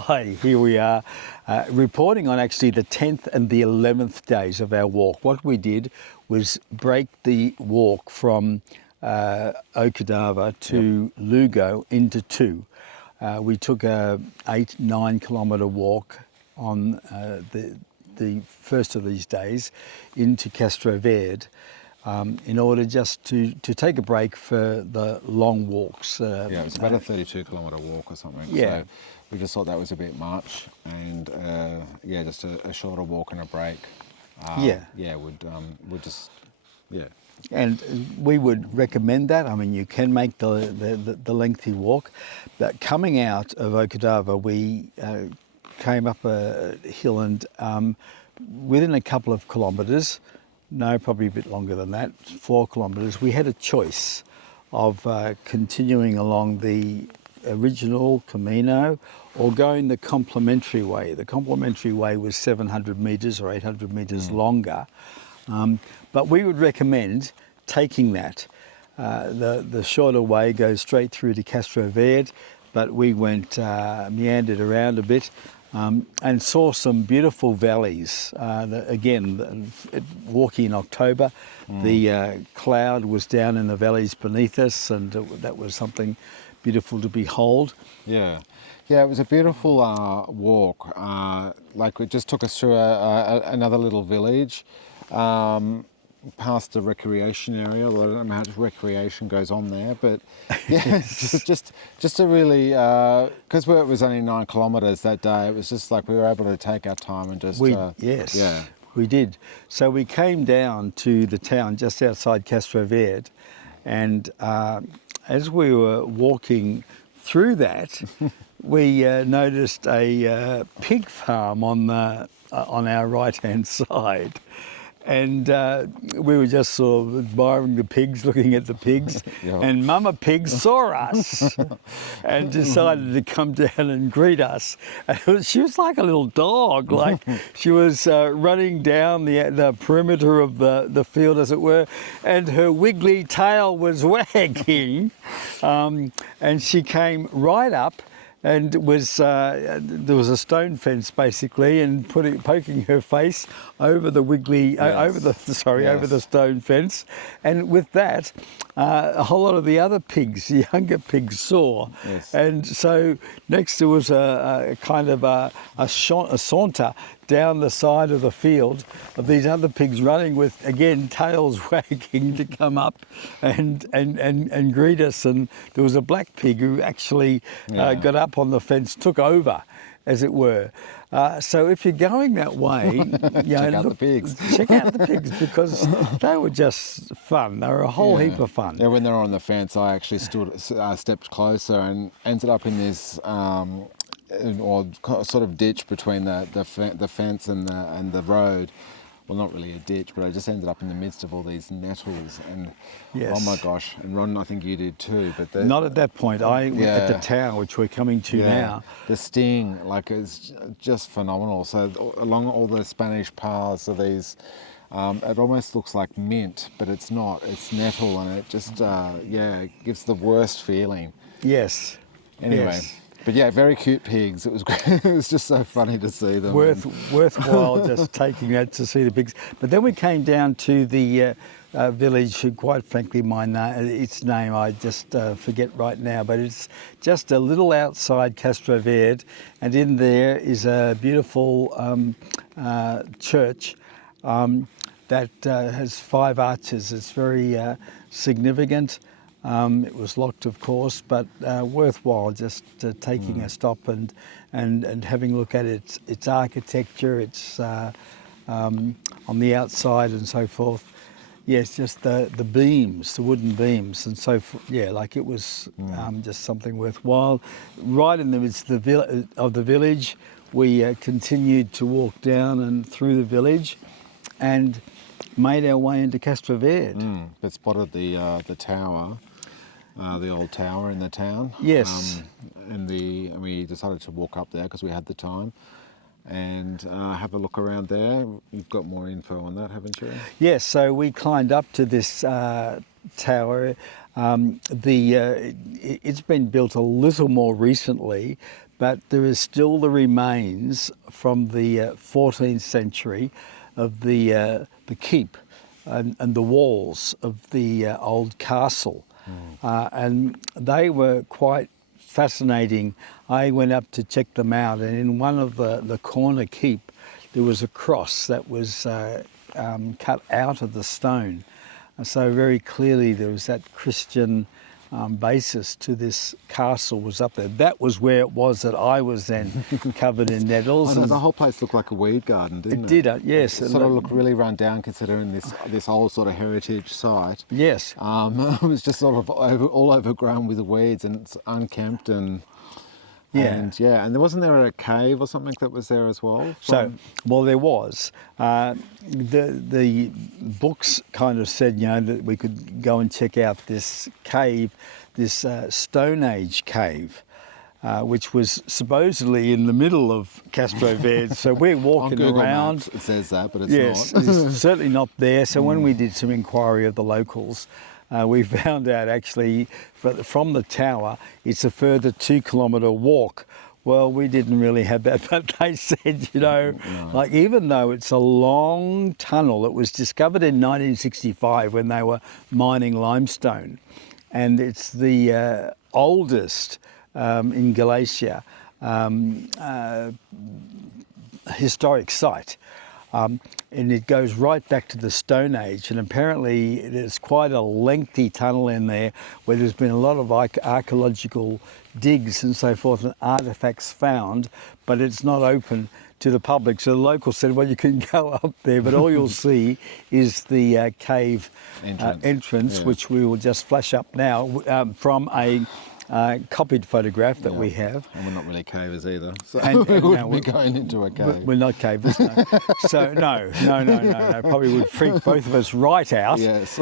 Hi, here we are, reporting on actually the 10th and the 11th days of our walk. What we did was break the walk from Okinawa to Lugo into two. We took a 8-9 kilometre walk on the first of these days into Castro Verde in order just to take a break for the long walks. Yeah, it was about a 32 kilometre walk or something. Yeah. So we just thought that was a bit much, and yeah, just a shorter walk and a break. Would just And we would recommend that. I mean, you can make the lengthy walk. But coming out of Okinawa, we came up a hill and within a couple of kilometres, no, probably a bit longer than that, 4 kilometres, we had a choice of continuing along the original Camino or going the complementary way. The complementary way was 700 metres or 800 metres longer. But we would recommend taking that. The shorter way goes straight through to Castro Verde, but we went meandered around a bit and saw some beautiful valleys. Walking in October, the cloud was down in the valleys beneath us, and that was something beautiful to behold. Yeah, it was a beautiful walk. Like it just took us through another little village, past the recreation area. Although I don't know how much recreation goes on there, but yeah, just a really because it was only 9 kilometres that day. It was just like we were able to take our time and just we did. So we came down to the town just outside Castro Verde, and as we were walking through that, we noticed a pig farm on our right-hand side. And we were just sort of admiring the pigs, looking at the pigs, and Mama Pig saw us and decided to come down and greet us. And she was like a little dog, like she was running down the perimeter of the field, as it were, and her wiggly tail was wagging, and she came right up. And there was a stone fence basically, and poking her face over the over the stone fence, and with that, a whole lot of the other pigs, the younger pigs, saw, and so next there was a kind of a saunter down the side of the field of these other pigs running with, again, tails wagging to come up and greet us. And there was a black pig who actually got up on the fence, took over, as it were. So if you're going that way, check out the pigs. Check out the pigs, because they were just fun. They were a whole heap of fun. Yeah, when they were on the fence, I actually stepped closer and ended up in this or sort of ditch between the fence and the road. Well, not really a ditch, but I just ended up in the midst of all these nettles, and oh my gosh! And Ron, I think you did too. But not at that point. At the town, which we're coming to now. The sting, like, is just phenomenal. So along all the Spanish paths of these, it almost looks like mint, but it's not. It's nettle, and it just it gives the worst feeling. Yes. Anyway. Yes. But yeah, very cute pigs. It was great. It was just so funny to see them. Worthwhile just taking that to see the pigs. But then we came down to the village, who, quite frankly, its name I just forget right now, but it's just a little outside Castro Verde, and in there is a beautiful church that has 5 arches. It's very significant. It was locked, of course, but worthwhile just taking a stop and having a look at its architecture, its on the outside and so forth. Yes, just the beams, the wooden beams, and so forth. Yeah, like it was just something worthwhile. Right in the midst of the village, we continued to walk down and through the village, and made our way into Castro Verde. But spotted the tower. The old tower in the town. Yes. And we decided to walk up there because we had the time and have a look around there. You've got more info on that, haven't you? Yes, so we climbed up to this tower. It's been built a little more recently, but there is still the remains from the 14th century of the keep and the walls of the old castle. And they were quite fascinating. I went up to check them out, and in one of the corner keep, there was a cross that was cut out of the stone. And so very clearly there was that Christian basis to this castle was up there. That was where it was that I was then, covered in nettles. Oh, no, the whole place looked like a weed garden, didn't it? It did, yes. It sort of looked really run down considering this whole sort of heritage site. Yes. It was just sort of all overgrown with the weeds, and it's unkempt and and there wasn't there a cave or something that was there as well? So, well, there was. The books kind of said, that we could go and check out this cave, this Stone Age cave, which was supposedly in the middle of Castro Verde. So we're walking on Google around. Maps, it says that, but it's yes, not. it's certainly not there. So when we did some inquiry of the locals, we found out actually from the tower, it's a further 2-kilometre walk. Well, we didn't really have that, but they said, like even though it's a long tunnel, it was discovered in 1965 when they were mining limestone, and it's the oldest in Galicia historic site. And it goes right back to the Stone Age, and apparently there's quite a lengthy tunnel in there where there's been a lot of archaeological digs and so forth and artefacts found, but it's not open to the public. So the locals said, well, you can go up there, but all you'll see is the cave entrance, which we will just flash up now from a copied photograph that we have. And we're not really cavers either, so and we wouldn't be going into a cave. We're not cavers, no. So no, probably would freak both of us right out. Yes.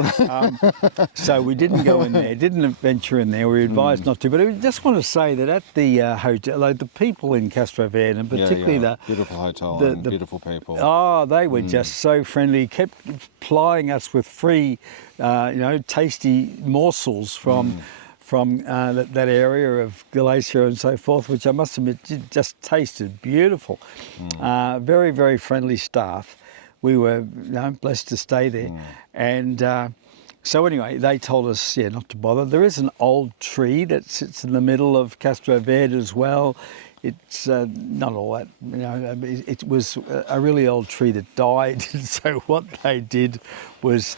So we didn't go in there, didn't venture in there. We were advised not to. But I just want to say that at the hotel, like the people in Castro Verde, and particularly the beautiful hotel and beautiful people. Oh, they were just so friendly. Kept plying us with free, tasty morsels from that area of Galicia and so forth, which I must admit just tasted beautiful. Very, very friendly staff. We were blessed to stay there. And so anyway, they told us, not to bother. There is an old tree that sits in the middle of Castro Verde as well. It's not all that, it was a really old tree that died. So what they did was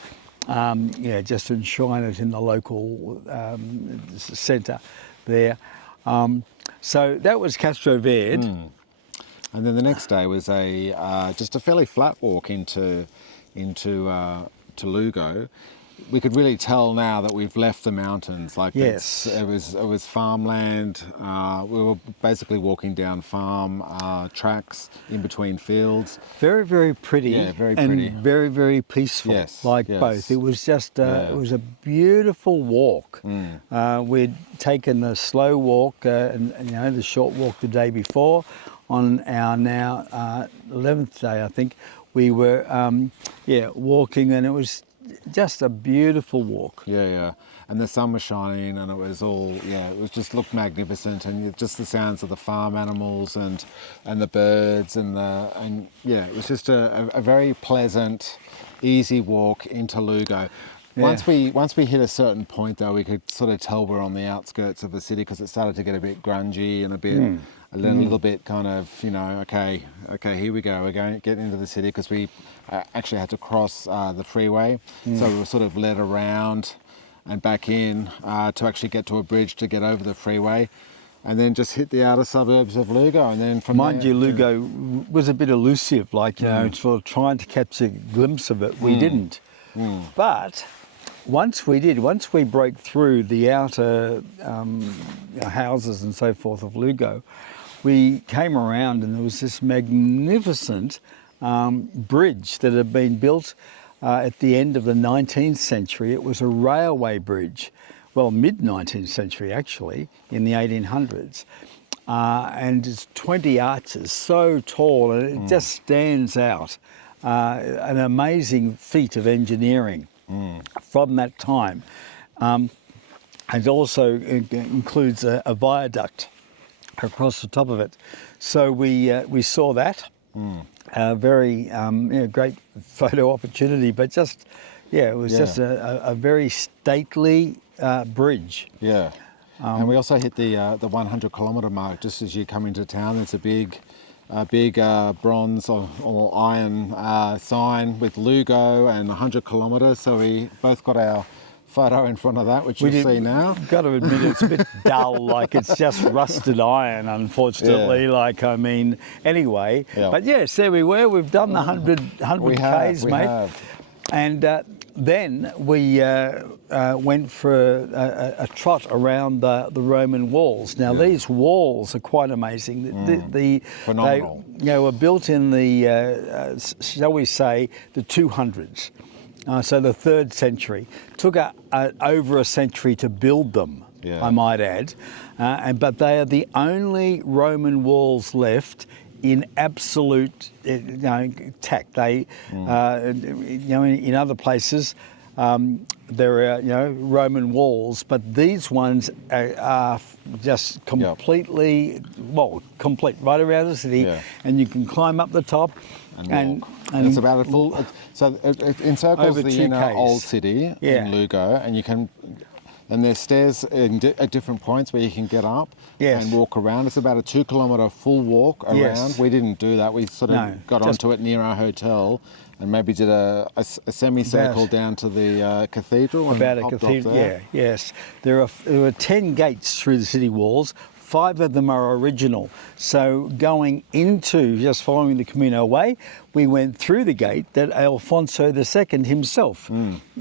just enshrine it in the local centre there. So that was Castro Verde. And then the next day was just a fairly flat walk into Lugo. We could really tell now that we've left the mountains. Like it was farmland. We were basically walking down farm tracks in between fields. Very, very pretty. Yeah, very pretty. And very, very peaceful. Yes, both. It was just it was a beautiful walk. We'd taken the slow walk and the short walk the day before. On our now 11th day, I think, we were walking, and it was just a beautiful walk. And the sun was shining, and it was all it just looked magnificent, and just the sounds of the farm animals and the birds and it was just a very pleasant, easy walk into Lugo. Once we hit a certain point, though, we could sort of tell we're on the outskirts of the city, because it started to get a bit grungy and a little bit kind of, okay, here we go. We're going to get into the city, because we actually had to cross the freeway. So we were sort of led around and back in to actually get to a bridge to get over the freeway, and then just hit the outer suburbs of Lugo. And then from Mind you, Lugo was a bit elusive, sort of trying to capture a glimpse of it. We didn't. But once we broke through the outer houses and so forth of Lugo, we came around, and there was this magnificent bridge that had been built at the end of the 19th century. It was a railway bridge, well, mid-19th century actually, in the 1800s. And it's 20 arches, so tall, and it just stands out. An amazing feat of engineering from that time. It also includes a viaduct across the top of it. So we saw that. Very great photo opportunity, but just it was just a very stately bridge. Yeah. And we also hit the 100-kilometre mark just as you come into town. There's a big bronze or iron sign with Lugo and 100 kilometres. So we both got our photo in front of that, which you'll see now. Got to admit, it's a bit dull, like it's just rusted iron, unfortunately. Yeah. Like, I mean, anyway. Yeah. But yes, there we were. We've done the 100 Ks, we mate. have. And then we went for a trot around the Roman walls. Now, these walls are quite amazing. Phenomenal. They were built in the, shall we say, the 200s. So the 3rd century. Took over a century to build them, I might add. But they are the only Roman walls left in absolute tact. They, in other places, there are Roman walls, but these ones are just completely complete right around the city, and you can climb up the top and it's about a full. So it encircles the inner old city in Lugo, and you can. And there's stairs at different points where you can get up and walk around. It's about a 2-kilometre full walk around. Yes. We didn't do that. We sort of got onto it near our hotel and maybe did a semicircle down to the cathedral. About a cathedral, yes. There were 10 gates through the city walls. 5 of them are original. So going into, just following the Camino way, we went through the gate that Alfonso II himself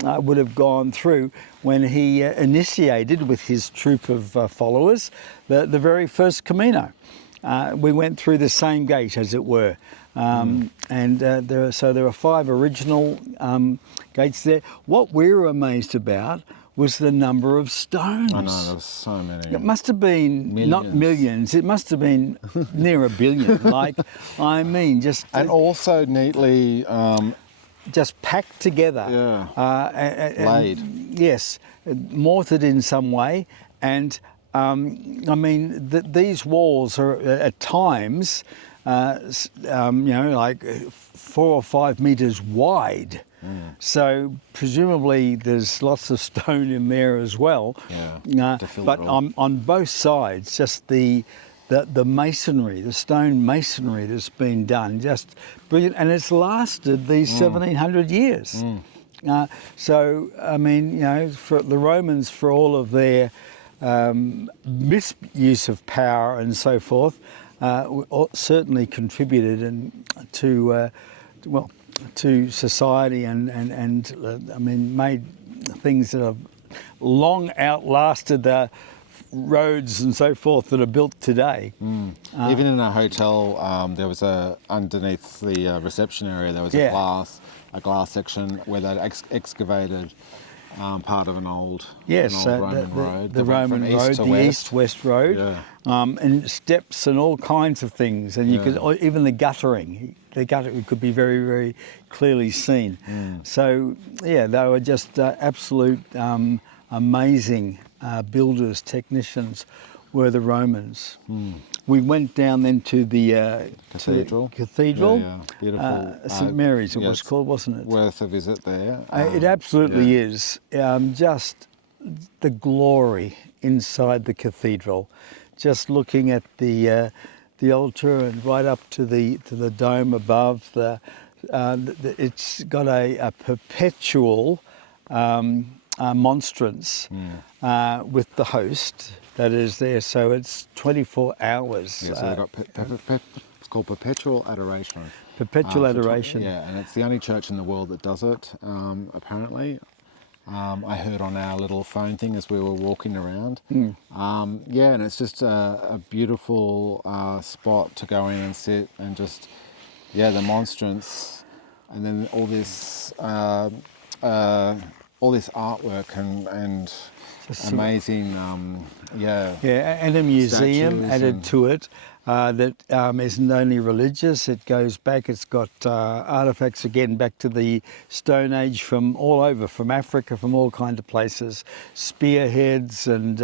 would have gone through when he initiated with his troop of followers the very first Camino. We went through the same gate, as it were. And there are 5 original gates there. What we were amazed about was the number of stones. I know, there was so many. It must have been not millions. It must have been near a billion. Like, I mean, just and also neatly just packed together. Laid. Yes, mortared in some way, and I mean these walls are at times, like 4 or 5 meters wide. So presumably there's lots of stone in there as well. But on both sides, just the masonry, the stone masonry that's been done, just brilliant, and it's lasted these 1700 years. So I mean, for the Romans, for all of their misuse of power and so forth, certainly contributed to society and I mean made things that have long outlasted the roads and so forth that are built today. Even in our hotel, there was underneath the reception area there was a glass section where they'd excavated part of an old Roman road. The Roman road, the east-west road, and steps and all kinds of things, and you could even the guttering. The guttering could be very, very clearly seen. So they were just absolute amazing builders, technicians. Were the Romans. We went down then to the cathedral. Beautiful. St Mary's it was called, wasn't it? Worth a visit there. It absolutely is. Just the glory inside the cathedral. Just looking at the altar and right up to the dome above. It's got a perpetual monstrance with the host that is there, so it's 24 hours. Yeah, so they've got it's called Perpetual Adoration. Perpetual Adoration. And it's the only church in the world that does it, apparently. I heard on our little phone thing as we were walking around. And it's just a beautiful spot to go in and sit and just, the monstrance, and then all this artwork and amazing, and a museum added to it. that isn't only religious, it goes back, it's got artifacts again back to the Stone Age from all over, from Africa, from all kinds of places, spearheads and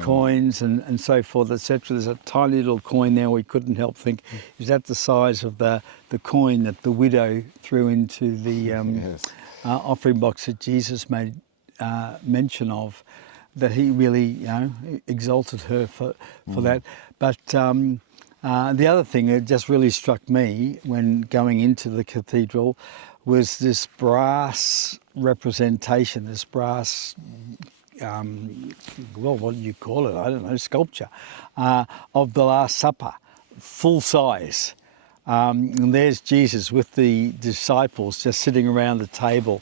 coins and so forth, etc. There's a tiny little coin there we couldn't help think, is that the size of the coin that the widow threw into the yes. offering box that Jesus made mention of, that he really, exalted her for that. But the other thing that just really struck me when going into the cathedral was this brass representation, this brass, well, what do you call it? I don't know, sculpture of the Last Supper, full size. And there's Jesus with the disciples just sitting around the table.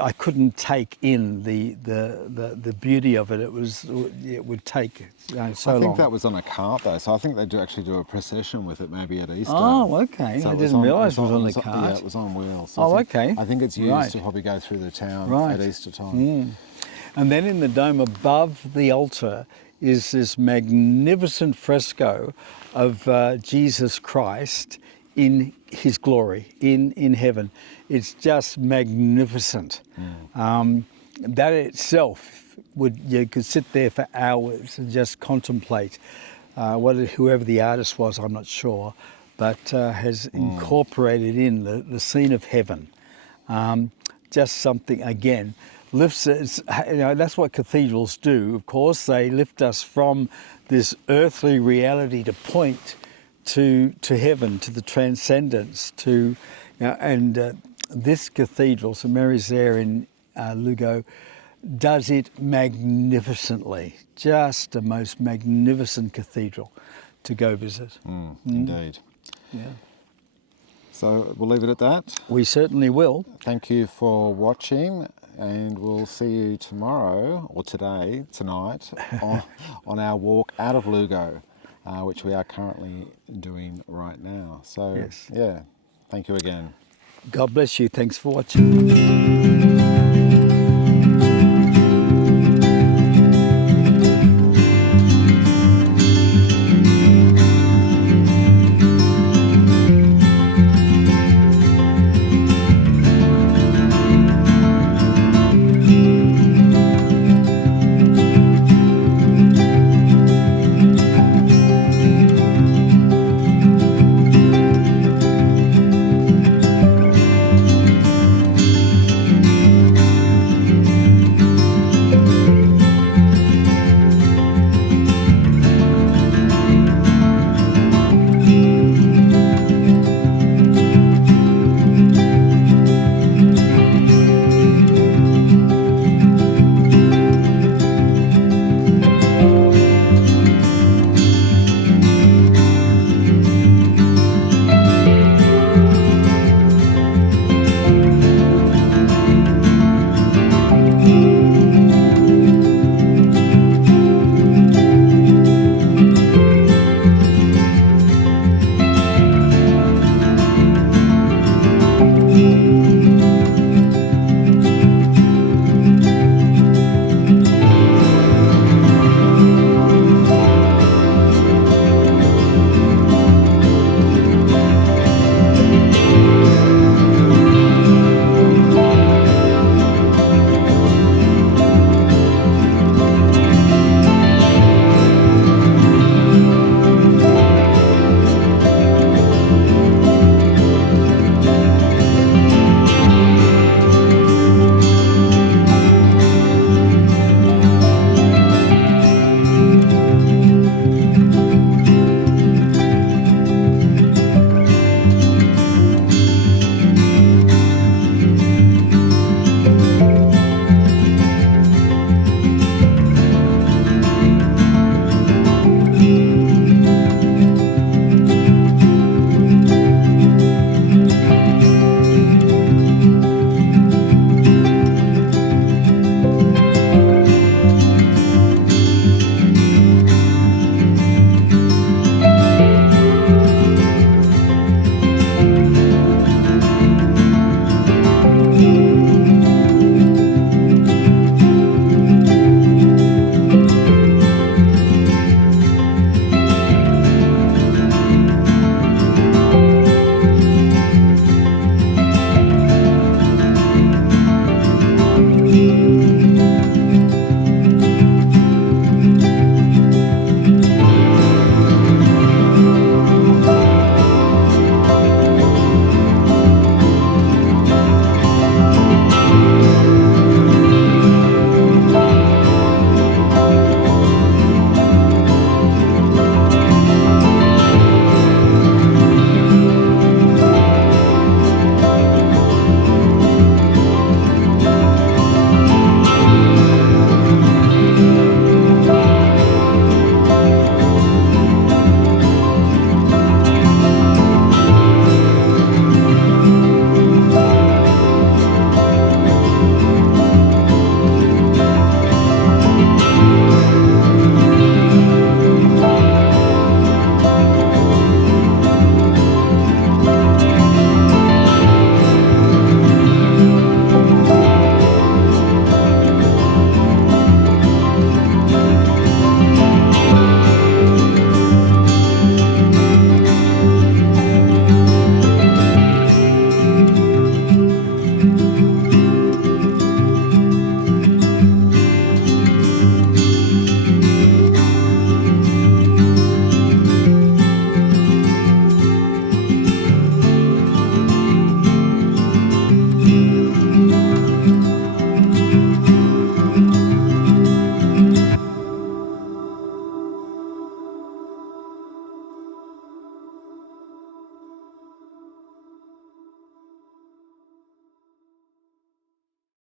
I couldn't take in the beauty of it. It would take so long. I think that was on a cart though, so I think they do actually do a procession with it maybe at Easter. Oh, okay. So I didn't realise it was on the cart. Yeah, it was on wheels. So okay. I think it's used Right. to probably go through the town at Easter time. Mm. And then in the dome above the altar is this magnificent fresco of Jesus Christ in his glory, in heaven. It's just magnificent. That itself, you could sit there for hours and just contemplate whoever the artist was, I'm not sure, but has incorporated in the scene of heaven. Just something, again, lifts us, that's what cathedrals do, of course. They lift us from this earthly reality to point to heaven, to the transcendence, and this cathedral, St Mary's there in Lugo, does it magnificently. Just the most magnificent cathedral to go visit. Indeed. Yeah. So we'll leave it at that. We certainly will. Thank you for watching, and we'll see you tomorrow, or tonight, on our walk out of Lugo, which we are currently doing right now. So, Yes. yeah, thank you again. God bless you. Thanks for watching.